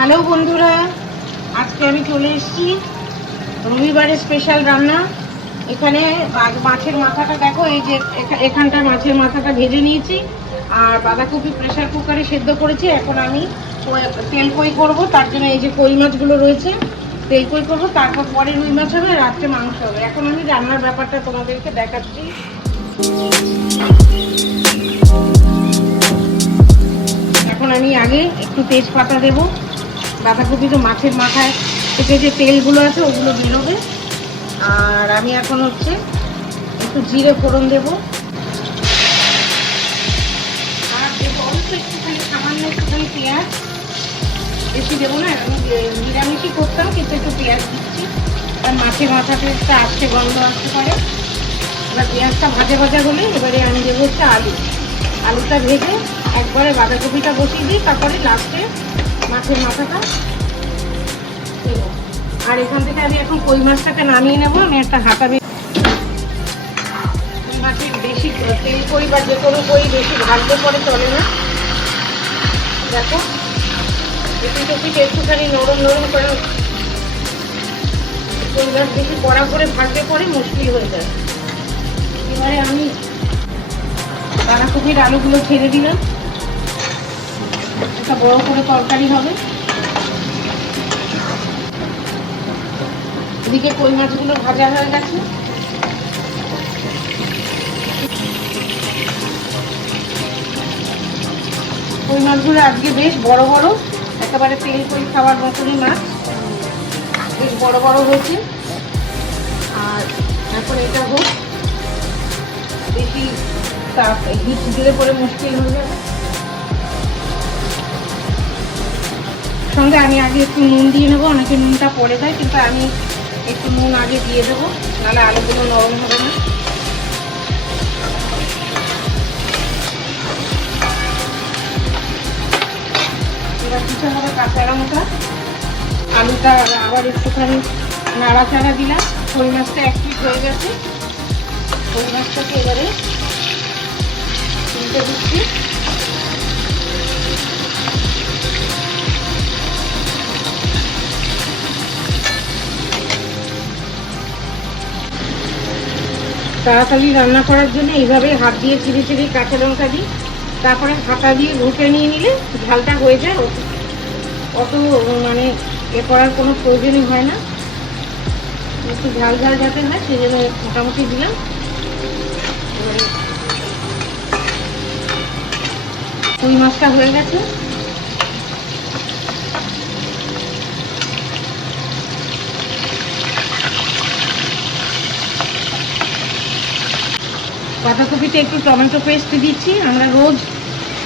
Hello বন্ধুরা, আজকে আমি চলে এসেছি রবিবারের স্পেশাল রান্না। এখানে মাছের মাথাটা দেখো, এই যে এখানটা মাছের মাথাটা ভেজে নিয়েছি আর বাঁধাকপি প্রেসার কুকারে সেদ্ধ করেছি। এখন আমি তেল কই করবো, তার জন্য এই যে কই মাছগুলো রয়েছে তেল কই করবো, তারপর পরে রুই মাছ হবে, রাত্রে মাংস হবে। এখন আমি রান্নার ব্যাপারটা তোমাদেরকে দেখাচ্ছি। এখন আমি আগে একটু তেজপাতা দেবো, বাঁধাকপি তো মাছের মাথায় থেকে যে তেলগুলো আছে ওগুলো বেরোবে। আর আমি এখন একটু জিরে ফোড়ন দেবো, আর দেবো অল্প একটুখানি সামান্য একটুখানি পেঁয়াজ, বেশি দেবো না। আমি নিরামিষই করতাম, কিন্তু একটু পেঁয়াজ দিচ্ছি, আর মাছের মাথাতে একটা আস্তে গন্ধ আসতে পারে। এবার পেঁয়াজটা ভাজা ভাজা হলে এবারে আমি দেবো আলুটা ভেজে একবারে বাঁধাকপিটা বসিয়ে দিই, তারপরে লাস্টে মাছের মাথাটা দেবো। আর এখান থেকে আমি এখন কই মাছটাকে নামিয়ে নেবো। আমি একটা হাতা মাছের বেশি তেল কই বা যে কোনো কই বেশি ভাজলে পরে চলে না। দেখো এপিট একটুখানি নরম নরম করে, কই মাছ বেশি কড়া করে ভাজলে পরে মুশকিল হয়ে যায়। এবারে আমি বাঁধাকপির আলুগুলো ছেড়ে দিলাম, একটা বড় করে তরকারি হবে। এদিকে কই মাছগুলো ভাজা হয়ে গেছে। কই মাছগুলো আজকে বেশ বড় বড়, একেবারে তেল কই খাওয়ার মতনই মাছ, বেশ বড় বড় হয়েছে। আর এখন এটা হোক, বেশি হিট দিলে পরে মুশকিল হয়ে যাবে। সঙ্গে আমি আগে একটু নুন দিয়ে নেবো, অনেকে নুনটা পরে দেয়, কিন্তু আমি একটু নুন আগে দিয়ে দেবো, নাহলে আলুগুলো নরম হবে না। এবার কিছু হবে কাঁচা লঙ্কা, আলুটা আবার একটুখানি নাড়াচাড়া দিলাম। কই মাছটা এক পিট হয়ে গেছে, কই মাছটাকে এবারে তুলতে দিচ্ছি। তাড়াতাড়ি রান্না করার জন্য এইভাবে হাত দিয়ে চিড়ে চিড়ে কাঁচা লঙ্কা দিই, তারপরে হাতা দিয়ে ঘুটে নিয়ে নিলে ঝালটা হয়ে যায়। অত মানে এ করার কোনো প্রয়োজনই হয় না। একটু ঝাল ঝাল যাতে হয় সেই জন্য মোটামুটি দিলাম। এবারে কই মাছটা হয়ে গেছে, বাঁধাকপিতে একটু টমেটো পেস্ট দিচ্ছি। আমরা রোজ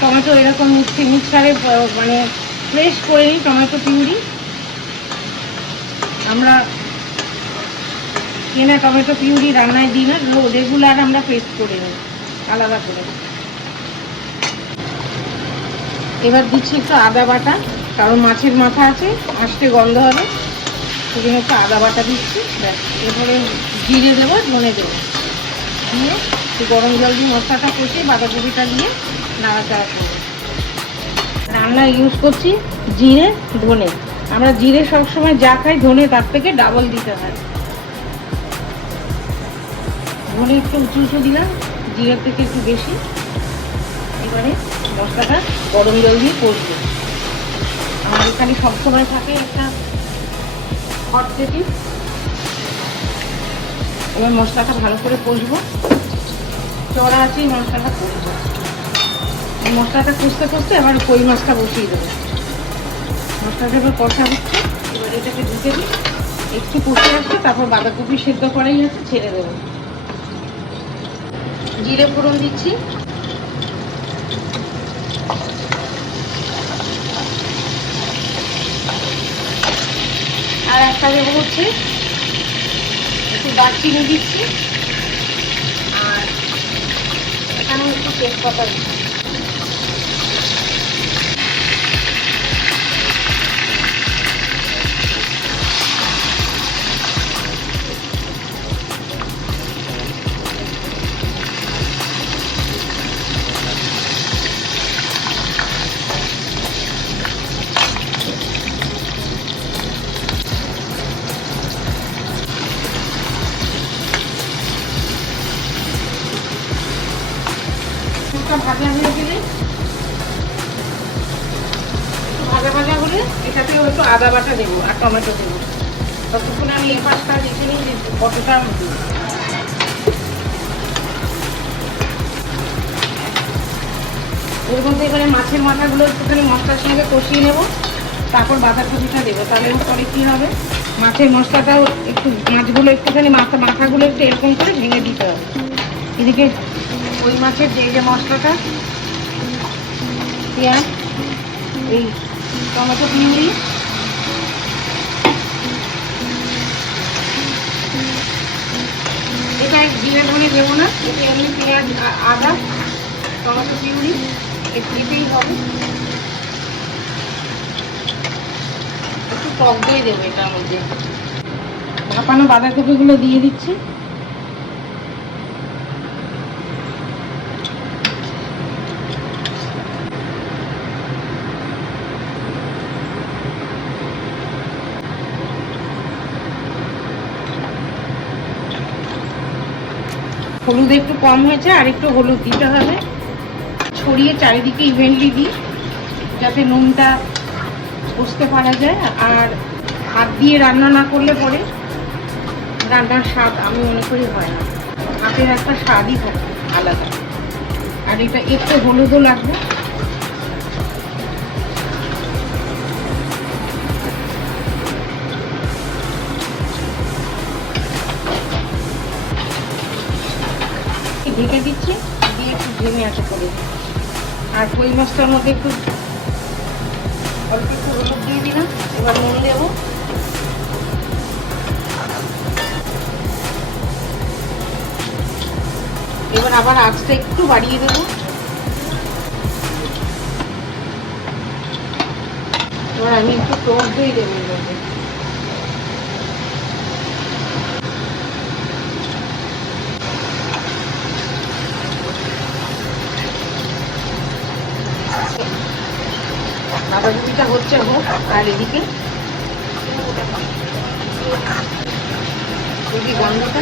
টমেটো এরকম মিক্সারে মানে ফ্রেশ করে নিই টমেটো পিউরি। আমরা কেনা টমেটো পিউরি রান্নায় দিই না, রেগুলার আমরা পেস্ট করে নিই আলাদা করে। এবার দিচ্ছি একটু আদা বাটা, কারণ মাছের মাথা আছে, আস্তে গন্ধ হবে, সেই জন্য একটু আদা বাটা দিচ্ছি। ব্যাস, এরপরে জিরে দেবো, ধনে দেবো, দিয়ে গরম জল দিয়ে মশলাটা কষে বাঁধাকপিটা দিয়ে নাড়াচাড়া করবো। রান্না ইউজ করছি জিরে ধনে। আমরা জিরে সবসময় যা খাই, ধনে তার থেকে ডাবল দিতে হয়। ধনে একটু উঁচু উঁচু দিলাম, জিরের থেকে একটু বেশি। এবারে মশলাটা গরম জল দিয়ে কষবো। আমার এখানে সবসময় থাকে একটা হট কেটলি। এবার মশলাটা ভালো করে কষবো, চড়া আছে মশলাটা কষবো। মশলাটা কষতে কষতে এবার কই মাছটা বসিয়ে দেবো। মশলাটা এবার কষা হচ্ছে, এবার এটাকে ঢুকে দিই, একটু কষে আসছে, তারপর বাঁধাকপি সেদ্ধ করাই আছে, ছেড়ে দেবো। জিরে ফোড়ন দিচ্ছি, আর একটা দেবো একটু দারচিনি দিচ্ছি, আর এখানে একটু তেজপাতা দিচ্ছি। এটাতেও একটু আদা বাটা দেবো আর টমেটো দেবো। ততক্ষণে আমি এই পাশটা দেখে নিই যে কতটা দেবো। এর মধ্যে এবারে মাছের মাথাগুলো একটুখানি মশলার সঙ্গে কষিয়ে নেবো, তারপর বাঁধাকপিটা দেবো। তাহলে পরে কী হবে, মাছের মশলাটাও একটু, মাছগুলো একটুখানি মাথাগুলো একটু এরকম করে ভেঙে দিতে হবে। এদিকে ওই মাছের যে মশলাটা, পেঁয়াজ, এই টমেটো পিউরি, এটা জিরে ধনে দেবো না, এতে এমনি পেঁয়াজ আদা টমেটো পিউরি দিতেই হবে। একটু টক দই দেবো এটার মধ্যে। ভাপানো বাঁধাকপিগুলো দিয়ে দিচ্ছি। হলুদ একটু কম হয়েছে, আর একটু হলুদ দিতে হবে। ছড়িয়ে চারিদিকে ইভেন্টলি দিই যাতে নুনটা বসতে পারা যায়। আর হাত দিয়ে রান্না না করলে পরে রান্নার স্বাদ আমি মনে করি হয় না, হাতের একটা স্বাদই থাকে আলাদা। আর এটা একটু হলুদও লাগবে। ঢেকে দিচ্ছি, দিয়ে একটু ঝেমে আছে করে। আর কই মাছটার মধ্যে একটু অল্প একটু হলুদ দিয়ে দিলাম। এবার নুন দেবো। এবার আবার আঁচটা একটু বাড়িয়ে দেবো। এবার আমি একটু টক দই দেবো এর মধ্যে। বাঁধাকপিটা হচ্ছে হোক, আর এদিকে গন্ধটা,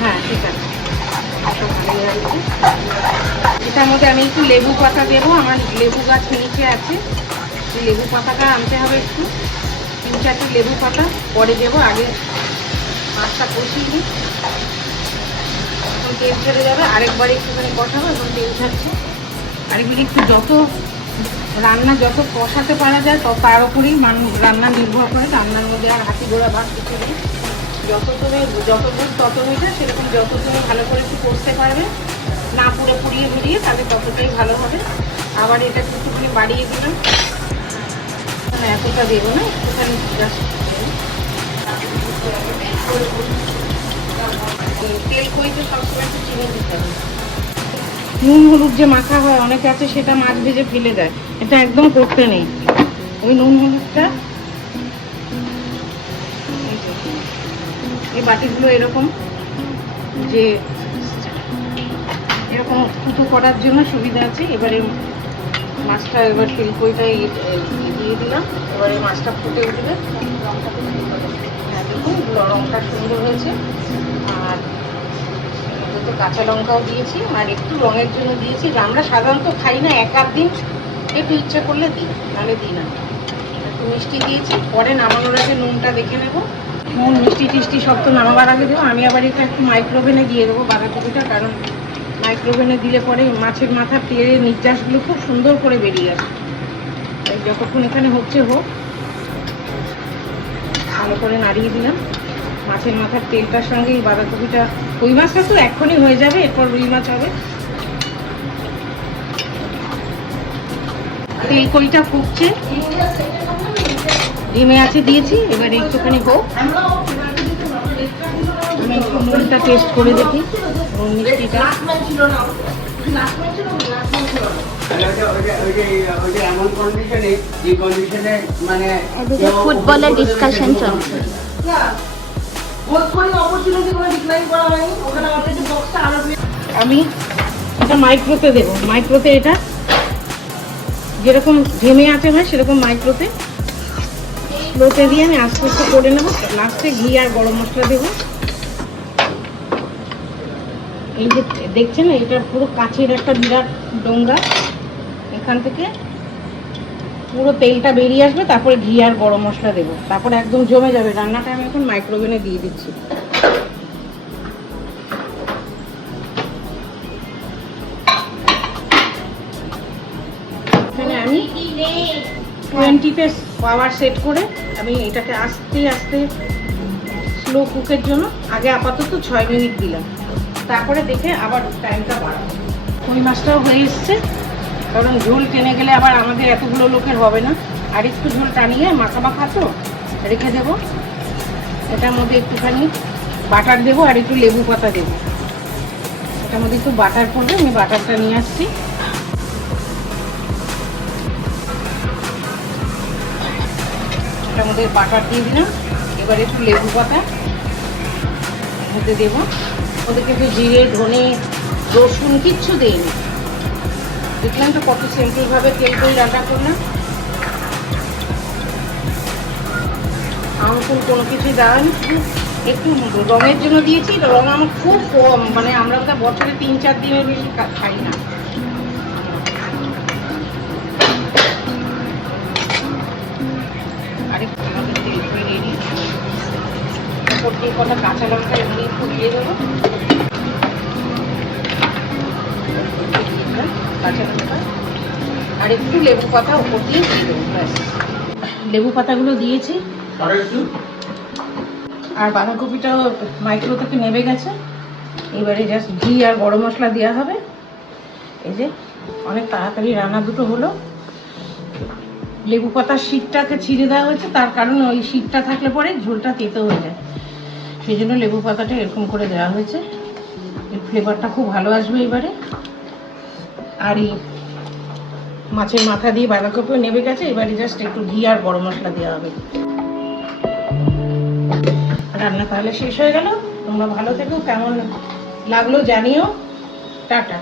হ্যাঁ ঠিক আছে, ভালোই লাগছে। এটার মধ্যে আমি একটু লেবু পাতা দেবো। আমার লেবু গাছ নিচে আছে, এই লেবু পাতাটা আনতে হবে একটু, 3-4টা লেবু পাতা পরে দেবো। আগে মাছটা কষিয়ে নিই, এখন তেল ছেড়ে যাবে। আরেকবার একটুখানি কষাবো, এখন তেল ছাড়ছে। আরেকবার একটু রান্না যত কষাতে পারা যায় তার উপরেই রান্না নির্ভর করে। রান্নার মধ্যে আর হাতি গোড়া ভাত কিছু নেই। যত দূর তত হয়েছে, সেরকম যত তুমি ভালো করে একটু কষতে পারবে, না পুরো পুড়িয়ে তাহলে ততটাই ভালো হবে। আবার এটা একটুখানি বাড়িয়ে দিলাম, এতটা দেবো না, একটুখানি তেল কইতে সবসময় একটু চিনি দিতে হবে। নুন হলুদ যে মাখা হয় অনেকে আছে, সেটা মাছ ভেজে ফেলে দেয়, এটা একদম করতে নেই। ওই নুন হলুদটা এই বাটিগুলো এরকম যে এরকম কুটো করার জন্য সুবিধা আছে। এবারে মাছটা এবার তেলকইটাই দিয়ে দিলাম। এবারে মাছটা ফুটে উঠবে, হ্যাঁ দেখুন রঙটা সুন্দর হয়েছে। আর তো কাঁচা লঙ্কাও দিয়েছি, আর একটু রঙের জন্য দিয়েছি। আমরা সাধারণত খাই না, এক আধ দিন একটু ইচ্ছে করলে দিই, নাহলে দিই না। একটু মিষ্টি দিয়েছি, পরে নামানোর আগে নুনটা দেখে নেবো। নুন মিষ্টি টিষ্টি সব তো নামাবার আগে দেবো। আমি আবার এটা একটু মাইক্রোওভেনে দিয়ে দেবো বাঁধাকপিটা, কারণ মাইক্রোওভেনে দিলে পরে মাছের মাথা তেলের নির্যাসগুলো খুব সুন্দর করে বেরিয়ে আসে। তাই যতক্ষণ এখানে হচ্ছে হোক, ভালো করে নাড়িয়ে দিলাম। মাছের মাথার তেলটার সঙ্গে এই বাঁধাকপিটা, কই মাছটা তো এক্ষুনি হয়ে যাবে, এরপর রুই মাছ হবে। তেল কইটা ফুটছে, ডিমে আছে দিয়েছি। এবার একটুখানি হোক, আমি একটু নুনটা টেস্ট করে দেখি, নুন মিষ্টিটা। ফুটবলের ডিসকাশন চলছে। আমি এটা মাইক্রোতে দেবো। মাইক্রোতে এটা যেরকম ঘেমে আছে হয় সেরকম মাইক্রোতে স্লোতে দিয়ে আমি আস্তে আস্তে করে নেবো। লাস্টে ঘি আর গরম মশলা দেবো। এই যে দেখছেন, এটা পুরো কাচের একটা বিরাট ডোঙ্গা। এখান থেকে পুরো তেলটা বেরিয়ে আসবে, তারপরে ঘি আর গরম মশলা দেবো, তারপরে একদম জমে যাবে রান্নাটা। আমি এখন মাইক্রোওভেনে দিয়ে দিচ্ছি। এখানে আমি 20-তে পাওয়ার সেট করে আমি এটাকে আস্তে আস্তে স্লো কুকের জন্য আগে আপাতত 6 মিনিট দিলাম, তারপরে দেখে আবার টাইমটা বাড়াবো। কই মাছটাও হয়ে এসছে, কারণ ঝোল টেনে গেলে আবার আমাদের এতগুলো লোকের হবে না। আর একটু ঝোল টানিয়ে মাখা মাখা তো রেখে দেবো। এটার মধ্যে একটুখানি বাটার দেবো আর একটু লেবু পাতা দেবো। এটার মধ্যে একটু বাটার পড়বে, আমি বাটারটা নিয়ে আসছি। এটার মধ্যে বাটার দিয়ে দিলাম। এবার একটু লেবু পাতা মধ্যে দেবো। ওদের কিন্তু জিরে, ধনে, রসুন কিচ্ছু দেয়নি। দেখলেন তো কত সিম্পলভাবে তেল করে রান্না করলাম। আমফুল কোনো কিছুই দেওয়ানি, একটু রঙের জন্য দিয়েছি। রঙ আমার খুব কম, মানে আমরা তো বছরে 3-4 দিনের বেশি খাই না। আরেকটু আমাদের তেল করে রেডি। কটা কাঁচা লঙ্কা এমনি একটু দিয়ে দেবো, কাঁচা লঙ্কা আর একটু লেবু পাতা উপর দিয়ে দিয়ে দেবো। ব্যাস, লেবু পাতাগুলো দিয়েছি। আর বাঁধাকপিটাও মাইক্রো থেকে নেমে গেছে। এবারে জাস্ট ঘি আর গরম মশলা দেওয়া হবে। এই যে অনেক তাড়াতাড়ি রান্না দুটো হলো। লেবু পাতার শীতটাকে ছিঁড়ে দেওয়া হয়েছে, তার কারণ ওই শীতটা থাকলে পরে ঝোলটা তেতো হয়ে যায়, সেই জন্য লেবু পাতাটা এরকম করে দেওয়া হয়েছে। এর ফ্লেভারটা খুব ভালো আসবে এবারে। আর এই মাছের মাথা দিয়ে বাঁধাকপিও নেমে গেছে। এবারে জাস্ট একটু ঘি আর গরম মশলা দেওয়া হবে। রান্না তাহলে শেষ হয়ে গেল। তোমরা ভালো থেকো, কেমন লাগলো জানিও। টাটা।